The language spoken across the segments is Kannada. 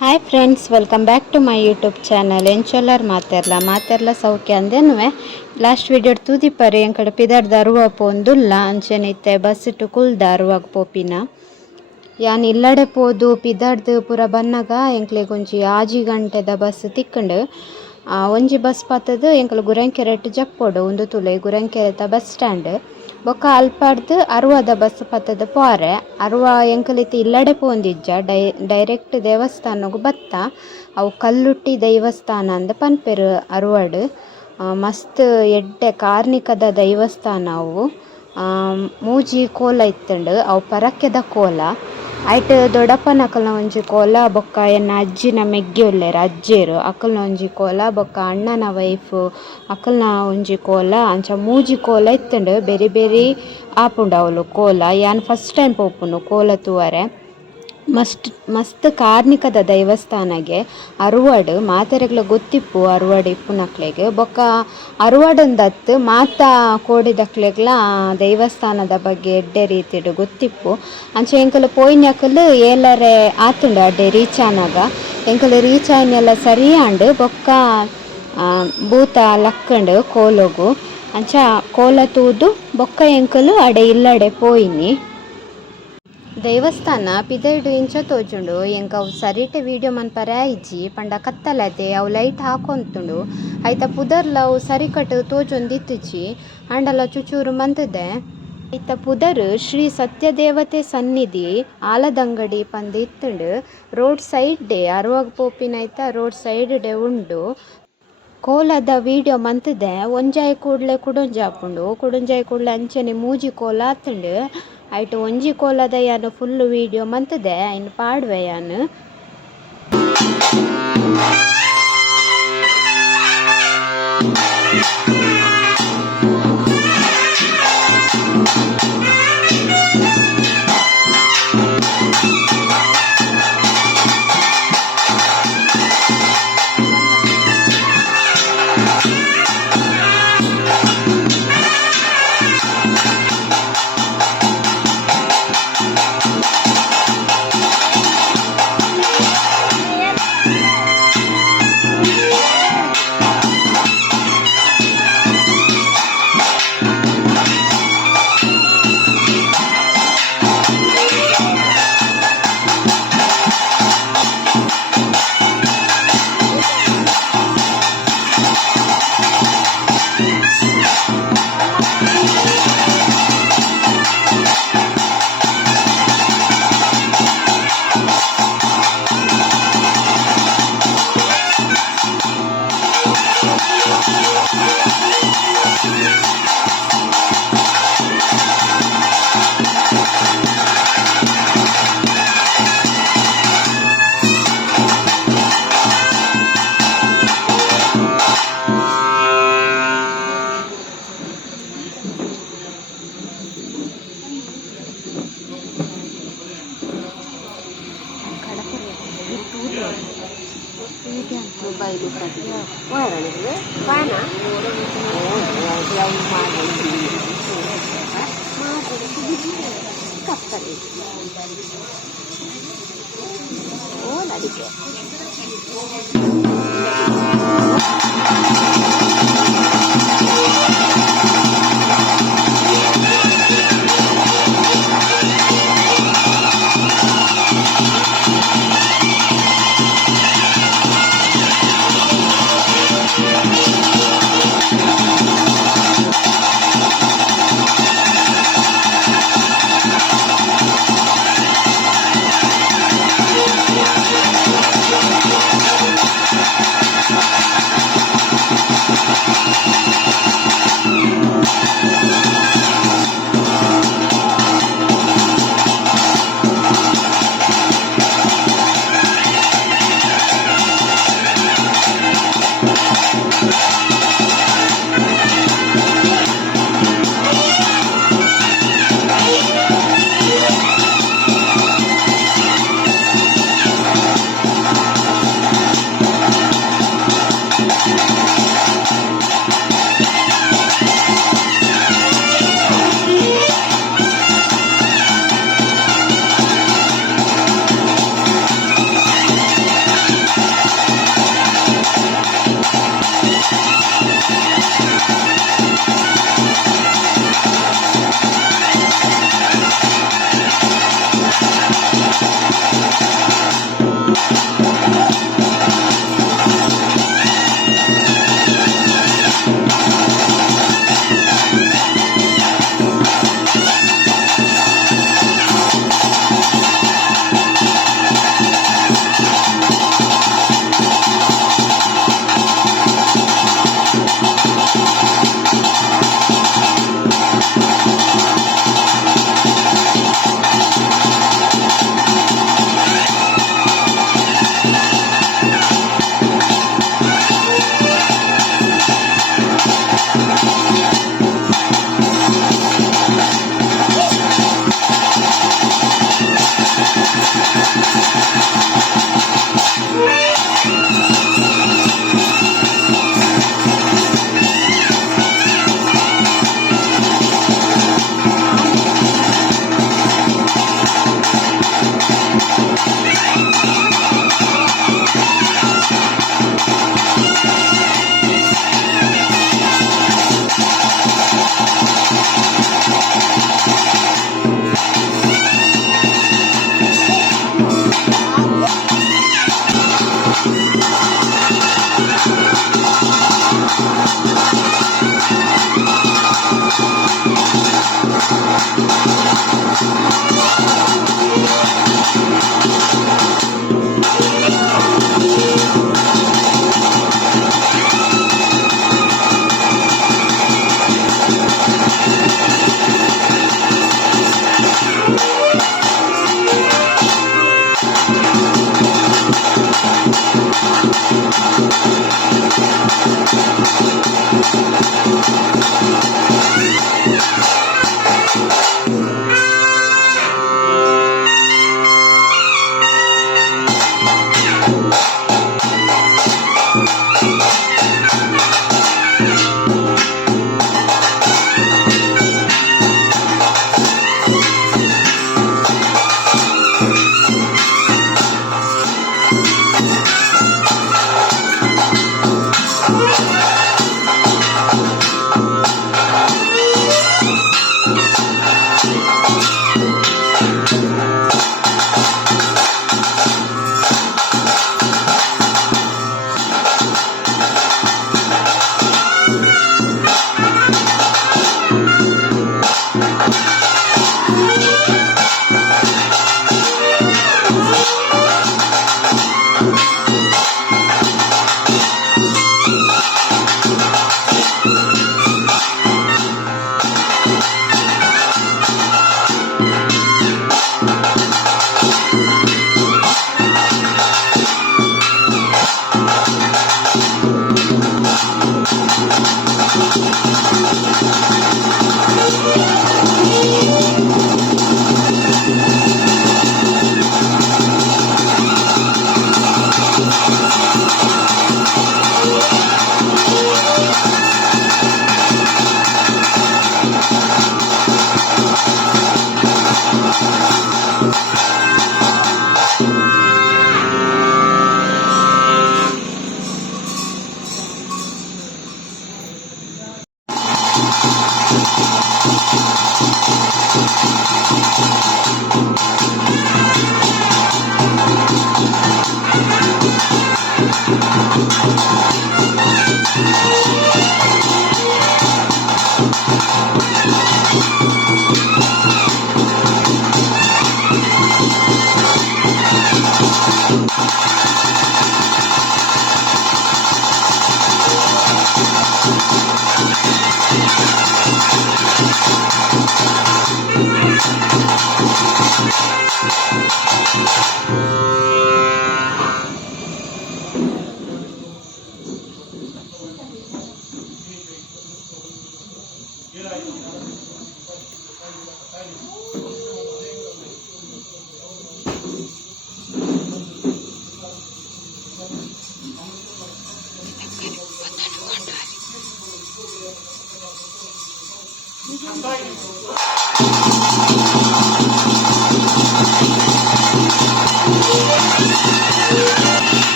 Hi friends, welcome back to my YouTube channel. ಎಂಚೊಲ್ಲರ್ ಮಾತೆರ್ಲ ಸೌಖ್ಯ ಅಂದೇನುವೆ. ಲಾಸ್ಟ್ ವಿಡಿಯೋ ತೂದಿ ಪರಿ ಎಂಕಡೆ ಪಿದರ್ದ ಅರುವ ಪೋಂದುಲ್ಲ ಅಂಚೆನೈತೆ ಬಸ್ ಇಟ್ಟು ಕುಲ್ದ ಅರುವಾಗ ಪೋಪಿನ ಯಾನ್ ಇಲ್ಲಡೆ ಪೋದು ಪಿದರ್ದು ಪೂರ ಬನ್ನಗ ಎಂಕ್ಲೆಗ್ ಒಂಜಿ ಆಜಿ ಗಂಟೆದ ಬಸ್ ತಿಕ್ಕಂಡು ಒಂಜಿ ಬಸ್ ಪತ್ತದು ಎಂಕಲು ಗುರಂಕೆರೆಟ್ ಜಪ್ಪೊಡು ಉಂದು ತುಲೆ ಗುರಂಕೆರೆತ ಬಸ್ ಸ್ಟ್ಯಾಂಡ್ ಬೊಕ್ಕ ಅಲ್ಪಾಡ್ದು ಅರುವದ ಬಸ್ ಪತ್ತದ ಪೋರೆ ಅರುವ ಎಂಕಲಿತಿ ಇಲ್ಲಡೆ ಪೋಂದಿಜ್ಜ ಡೈರೆಕ್ಟ್ ದೇವಸ್ಥಾನಗ್ ಬತ್ತ ಅವು ಕಲ್ಲುಟ್ಟಿ ದೈವಸ್ಥಾನ ಅಂದ್ ಪನ್ಪೆರು ಅರುವಡ್ ಮಸ್ತ್ ಎಡ್ಡೆ ಕಾರ್ಣಿಕದ ದೈವಸ್ಥಾನ ಅವು. ಮೂಜಿ ಕೋಲ ಇತ್ತಂಡು ಅವು ಪರಕ್ಕೆದ ಕೋಲ ಐಟ್ ದೊಡ್ಡಪ್ಪನ ಅಕಲ್ನ ಒಂಜಿ ಕೋಲ ಬೊಕ್ಕ ಎನ್ನ ಅಜ್ಜಿನ ಮೆಗ್ಗೆ ಉಲ್ಲೆರ್ ಅಜ್ಜೇರು ಅಕಲ್ನ ಒಂಜಿ ಕೋಲ ಬೊಕ್ಕ ಅಣ್ಣನ ವೈಫ್ ಅಕಲ್ನ ಒಂಜಿ ಕೋಲ ಅಂಚ ಮೂಜಿ ಕೋಲ ಇತ್ತಂಡು ಬೇರೆ ಬೇರೆ ಆಪುಂಡು ಅವಳು ಕೋಲ. ಯಾನ್ ಫಸ್ಟ್ ಟೈಮ್ ಪೋಪುನು ಕೋಲ ತೂವರೆ. ಮಸ್ತ್ ಕಾರ್ಣಿಕದ ದೈವಸ್ಥಾನಗೆ ಅರುವಡ್ ಮಾತೆರೆಗ್ಲ ಗೊತ್ತಿಪ್ಪು ಅರುವಡ್ ಇಪ್ಪುನಕ್ಲೆಗ್ ಬೊಕ್ಕ ಅರುವಡಂದತ್ ಮಾತ ಕೋಡಿದಕ್ಲೆಗ್ಲ ದೈವಸ್ಥಾನದ ಬಗ್ಗೆ ಎಡ್ಡೆ ರೀತಿಡ್ ಗೊತ್ತಿಪ್ಪು. ಅಂಚ ಎಂಕಲು ಪೋಯಿನಕಲ್ ಏಲರೆ ಆತುಂಡು ಅಡ್ಡೆ ರೀಚ್ ಆನಾಗ ಎಂಕಲು ರೀಚ್ ಆಯ್ನೆಲ್ಲ ಸರಿ ಆಂಡ್ ಬೊಕ್ಕ ಭೂತ ಲಕ್ಕಂಡು ಕೋಲೊಗು ಅಂಚ ಕೋಲ ತೂದು ಬೊಕ್ಕ ಎಂಕಲು ಅಡೆ ಇಲ್ಲಡೆ ಪೋಯಿನಿ. ದೇವಸ್ಥಾನ ಪಿದೈಡ್ ಇಂಚ ತೋಜುಂಡು ಎಂಕ ಅವು ಸರಿಟೆ ವೀಡಿಯೋ ಮನ್ಪರೆ ಆಯ್ಜಿ ಪಂಡ ಕತ್ತಲತೆ ಅವು ಲೈಟ್ ಹಾಕೊಂತುಂಡು ಐತ ಪುದರ್ಲ ಅವು ಸರಿಕಟ್ ತೋಜೊಂದಿತ್ತುಜಿ ಅಂಡಲ ಚುಚೂರು ಮಂತುದೆ. ಐತ ಪುದರ್ ಶ್ರೀ ಸತ್ಯದೇವತೆ ಸನ್ನಿಧಿ ಆಲದಂಗಡಿ ಪಂದ್ ಇತ್ತುಂಡು ರೋಡ್ ಸೈಡ್ ಡೆ ಅರುವಗ್ ಪೋಪಿನ ಐತ ರೋಡ್ ಸೈಡ್ ಡೆ ಉಂಡು. ಕೋಲದ ವೀಡಿಯೋ ಮಂತುದೆ ಒಂಜಾಯಿ ಕೂಡ್ಲೆ ಕುಡೊಂಜಾಪುಂಡು ಕುಡೊಂಜಾಯಿ ಕೂಡ್ಲೆ ಅಂಚನೆ ಮೂಜಿ ಕೋಲ ಆತುಂಡು ಐಟ್ ಒಂಜಿ ಕೋಲದ ಯಾನು ಫುಲ್ ವೀಡಿಯೋ ಮಂತುದೆ ಐನ್ ಪಾಡ್ವೆ ಯಾನು.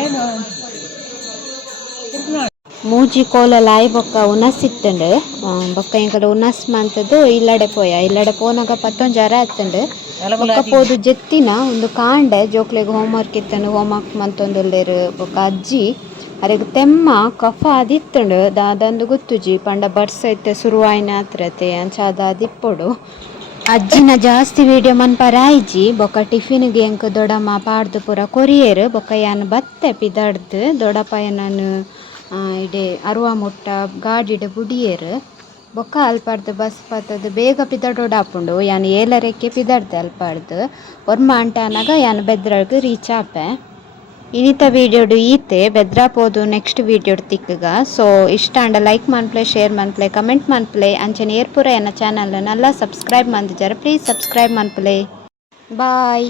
ಏನು ಮೂಜಿ ಕೋಲಲಾಯಿ ಬೊಕ್ಕ ಉನಸಿತ್ತುಂಡು ಬೊಕ್ಕ ಎಂಕಲು ಉನಸ್ ಮಂತದ್ದು ಇಲ್ಲಡೆ ಪೋನಾಗ ಪತ್ತೊಂದು ಜರ ಆತುಂಡು ಬೊಕ್ಕ ಪೋದು ಜೆತ್ತಿನ ಒಂದು ಕಾಂಡೆ ಜೋಕ್ಲೆಗ್ ಹೋಮ್ವರ್ಕ್ ಇತ್ತಂಡು ಹೋಮ್ವರ್ಕ್ ಮಂತೊಂದುಲ್ಲೆರ್ ಬೊಕ್ಕ ಅಜ್ಜಿ ಅರೆಗ್ ತೆಮ್ಮ ಕಫ ಆದಿತ್ತುಂಡು ದಾದಂದು ಗೊತ್ತುಜಿ ಪಂಡ ಬರ್ಸ ಇತ್ತೆ ಸುರುವಾಯಿನ ಹತ್ರತೆ ಅಂಚಾದ ದಿಪ್ಪೊಡು ಅಜ್ಜಿನ ಜಾಸ್ತಿ ವಿಡಿಯೋ ಮನ್ಪರ ಆಯ್ಜಿ ಬೊಕ್ಕ ಟಿಫಿನ್ಗೆ ಎಂಕ್ ದೊಡಮ್ಮ ಪಾಡ್ದು ಪೂರ ಕೊರಿಯರ್ ಬೊಕ್ಕ ಯಾನ್ ಬತ್ತೆ ಪಿದಡ್ದು ದೊಡಪ ನಾನು ಇಡೆ ಅರುವ ಮುಟ್ಟ ಗಾಡಿಡ್ ಬುಡಿಯೇರು ಬೊಕ್ಕ ಅಲ್ಪಾಡ್ದು ಬಸ್ ಪತ್ತದು ಬೇಗ ಪಿದಡೋಡಾಪುಂಡು ಯಾನ್ 7:30ಕ್ಕೆ ಪಿದಡ್ದೆ ಅಲ್ಪಾಡ್ದು ಒರ್ಮ ಅಂಟ ಅನ್ನಾಗ ಯಾನ್ ಬೆದ್ರಗ್ ರೀಚ್ ಆಪೆ ಇನ್ನಿತ ವೀಡಿಯೋಡು ಈತೆ ಬೆದ್ರ ಪೋದು ನೆಕ್ಸ್ಟ್ ವೀಡಿಯೋಡ್ ತಿಕ್ಕಗ ಸೊ ಇಷ್ಟ ಅಂಡ ಲೈಕ್ ಮನ್ಪ್ಲೆ ಶೇರ್ ಮನ್ಪ್ಲೆ ಕಮೆಂಟ್ ಮನ್ಪ್ಲೆ ಅಂಚನೆ ಏರ್ಪುರ ಎನ್ನ channel Nalla subscribe ಮಂದಿಜರ please subscribe ಮನ್ಪ್ಲೆ bye.